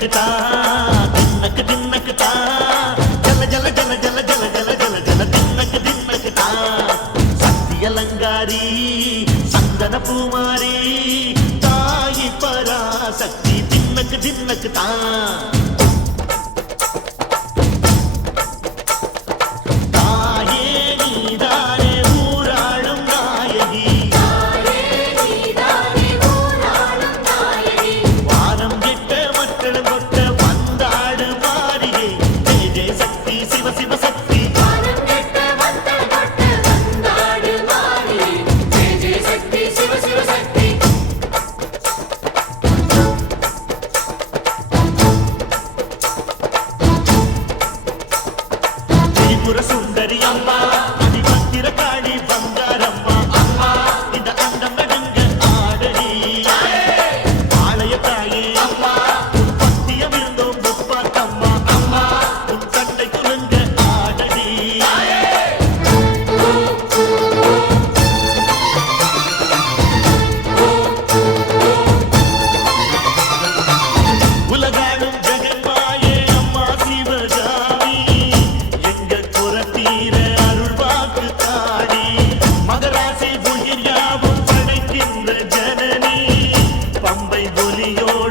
தின்னக்கு தா தின்னக்கு தின்னக்கு தா ஜல ஜல ஜல ஜல ஜல ஜல ஜல ஜல தின்னக்கு தா சக்தி அலங்காரி சந்தன பூமாரி தாயி பராசக்தி தின்னக்கு தா சுந்தரி அம்மா அதிபத்திர காளி பங்காரம்மா அம்மா இந்த அண்டம் நடுங்க ஆடடி ஆலய தாயே அம்மா உன் பத்தியம் இருந்தோம் முப்பாத்தம்மா அம்மா உன் கட்டை குலுங்க ஆடடி உலகாளும் ஜெகன்மாயே அம்மா சிவகாமி மகராசி உயிர் யாவும் படைக்கின்ற ஜனனி பம்பை ஒலியோடு